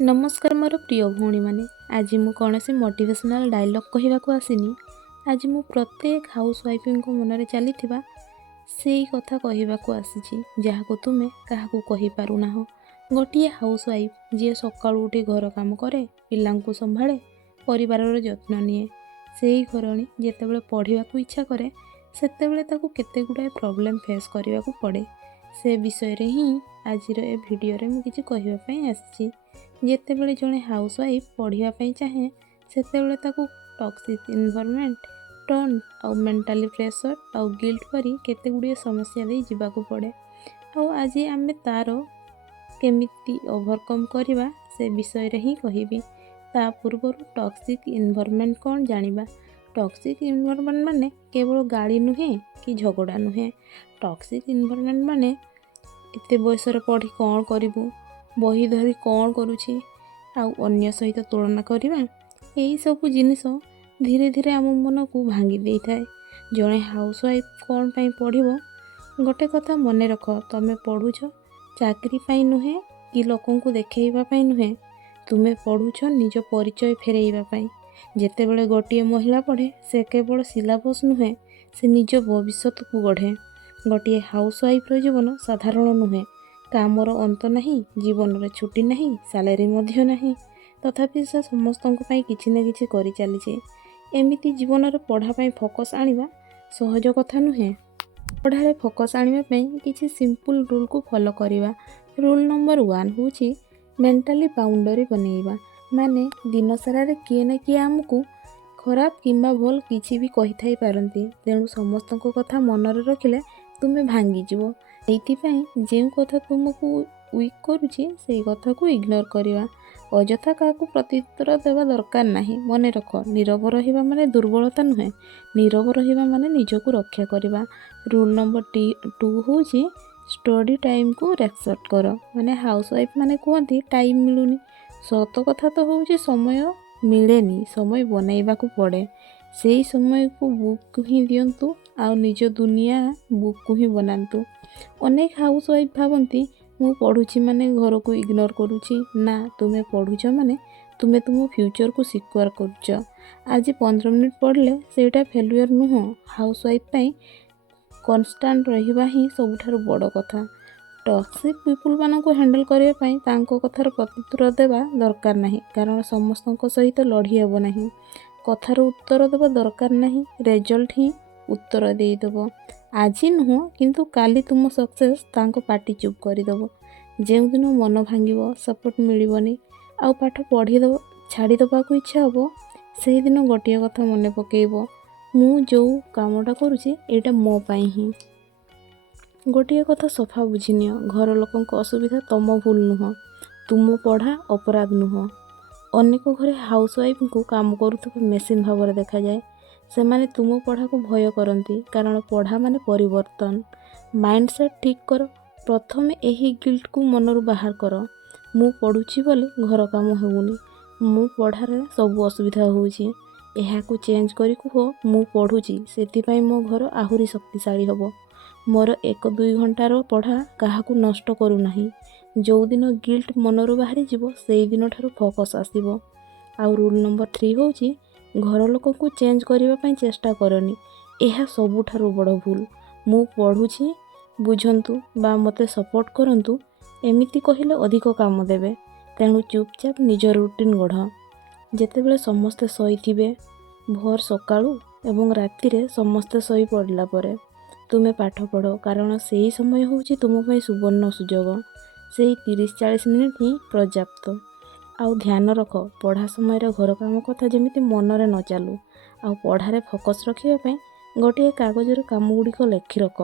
नमस्कार मोर प्रिय भौणी माने आज मु कौन सी मोटिवेशनल डायलॉग कहवाक आसीनी। आज मु प्रत्येक हाउसवाइफ को मन चली से कथा कहवाक आसी जहाँ तुम्हें क्या कही पारुना। गोटे हाउसवाइफ जी सका उठी घर काम करे, पिला संभाले, परिवार जत्न निए, से ही घरणी जिते पढ़ा इच्छा करे सेतेबेले ताकू केते गुड़ाए प्रॉब्लम फेस करने को पड़े। से विषय रे ही आज ए वीडियो रे मु किछि कहवाई आसी। जेतेबेले जड़े हाउसवाइफ पढ़ाई चाहे सेतेबेले ताकू टॉक्सिक एनवायरनमेंट, टर्न आउ मेंटली प्रेशर आउ गिल्ट परी केते गुड़िए समस्या दे जीवाकू पड़े। आज आमे तार केमिति ओवरकम करवा से विषय रे ही कहिबी। ता पूर्व टॉक्सिक एनवायरनमेंट कौन जानिबा। टॉक्सिक एनवायरनमेंट माने केवल गाली नुहे कि झगड़ा नुहे। टॉक्सिक एनवायरनमेंट माने एते बयस पढ़ी कौन करिबू, बही धरी कौन करुछि आउ अन्य सहित तुलना करवा, यही सब जिनिस धीरे धीरे आम मन को भांगी दे थाए। जड़े हाउसवाइफ कौन पाई पढ़िबो, गोटे कथा मन रख, तमें पढ़ुछ चाकरी पाई नुहे कि लोकन को देखैबा पाई नुहे, तुमे पढ़ुछ निज परिचय फेरैबा पाई। जेतेबेले गोटे महिला पढ़े से केवल सिलेबस नुहे, से निज भविष्य को गढ़े। गोटे हाउसवाइफ जीवन साधारण नुहे, कामर अंत नहीं, जीवन रे छुट्टी नहीं, सैलरी मध्य नहीं, तथापि से समस्त किछि न किछि करि चलीछे। एमिति जीवन रे पढ़ा पाई फोकस आनिबा सहज कथा नुहे। पढ़ारे फोकस आनिबा पाई किछि सिंपल रूल को फॉलो करिबा। रूल नंबर 1 होछि मेंटली बाउंडरी बनेइबा। माने दिन सारा रे किए न किए हमकु खराब किंबा भल किछि भी कहि थाई पारंती, तेणु समस्त कथा मन रे रखिले तुमे भांगी जीवो। एइथिपाई जे कथा तुमको वीक करुछि से कथा को इग्नोर करिवा। अजथा का प्रत्युत्तर देवा दरकार नहीं। मने रख, नीरव रहिबा माने दुर्बलता नुहे, नीरव रहिबा माने निजको रक्षा करिबा। रूल नंबर 2 होछि स्टडी टाइम को रेस्पेक्ट कर। माने हाउसवाइफ माने कहती टाइम मिलुनी, सत कथा तो होछि समय मिलेनी, समय बनैबा को पड़े। सेही समय को बुक ही दियंतु आ निज दुनिया बुक को ही बनातु। अनेक हाउसवाइफ भावती मु पढ़ुछि माने घर को इग्नोर करुछि। ना, तुमे पढ़ुछ माने तुमे तुम फ्यूचर को सिक्योर करुछ। आज 15 मिनिट पढ़ले सेटा फेलुअर नुह। हाउसवाइफ पाई कन्स्टांट रहिबा ही सबुठारु बड़ कथा। टॉक्सिक पीपुल मान को हैंडल करने पाई तांको कथार प्रत्युत्तर देवा दरकार नहीं, कारण समस्त सहित लड़ी हेब नहीं। कथार उत्तर देवा दरकार नहीं, रिजल्ट ही उत्तर देदेव। आज नुह किंतु काली तुम सक्सेस तांको पार्टी चुप करदेव। जो दिन मन भांगिब, सपोर्ट मिलबनी, आउ पाठ पढ़ीदेव छाड़ीदबा को इच्छा हम, से दिन गोटे कथा मन पकेब, मु जो कामटा करुछि एटा मो पाई ही। गोटे कथा सफा बुझिनियो, घर लोक असुविधा तुम भूल नुह, तुम पढ़ा अपराध नुह। अनेक घरे हाउसवाइफ को काम करुवा मेसीन भाव में देखा जाए। से माने तुम पढ़ा को भय करती, कारण पढ़ा माने परिवर्तन। माइंडसेट ठीक कर। प्रथमे यही गिल्ट को मनरू बाहर कर। मु पढ़ुछि बोले घर काम होउनी, मु पढ़ारे सब असुविधा होउछि। एहा को चेंज करी कह मु पढ़ुछि सेतिपाई मो घर आहुरी शक्तिशाली हबो। मोर 1-2 घंटार पढ़ा काहाकू नष्ट करू नाही। जो दिन गिल्ट मनरू बाहरी जीवो सेई दिन ठारू फोकस आसीबो। आउ रूल नंबर 3 होउछि घर लोक को चेंज करने पाई चेष्टा करनी। यह सबुठारु बड़ भूल। मु पढ़ुछि बुझंतु बा मते सपोर्ट करंतु एमिति कहिले अधिक काम देबे। तेणु चुपचाप निज रूटीन गढ़। जेतेबेले समस्ते सहीथिबे, भोर सकाळू एवं राति रे समस्ते सही पड़ला परे तुमे पाठ पढ़, कारण सेही समय होउछि तुम पई सुवर्ण सुजोग। सेही 30-40 मिनिट ही पर्याप्त। आउ ध्यान रख, पढ़ा समय घर काम कथा जमिति मनरे न चालू। आउ पढ़ारे फोकस रखिबा पई गोटे कागजर काम गुड़िक लेखि रख,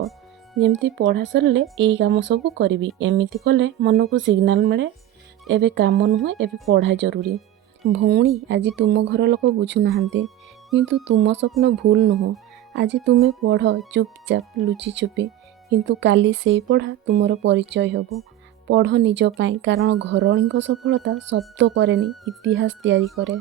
जमिति पढ़ा सरले एई काम सब करिवि। एमिति कले मन को सिग्नाल मिले एबे काम नुहे, एबे पढ़ा जरूरी। भौणी, आज तुम घर लोक बुझु नाहांती, किंतु तुम स्वप्न भूल नुह। आज तुमे पढ़ चुपचाप लुचि छुपी, किंतु काली सेई पढ़ा तुमर परिचय हबो। पढ़ निज पाई, कारण घरणी सफलता शब्द करेनी, इतिहास तैयारी करे।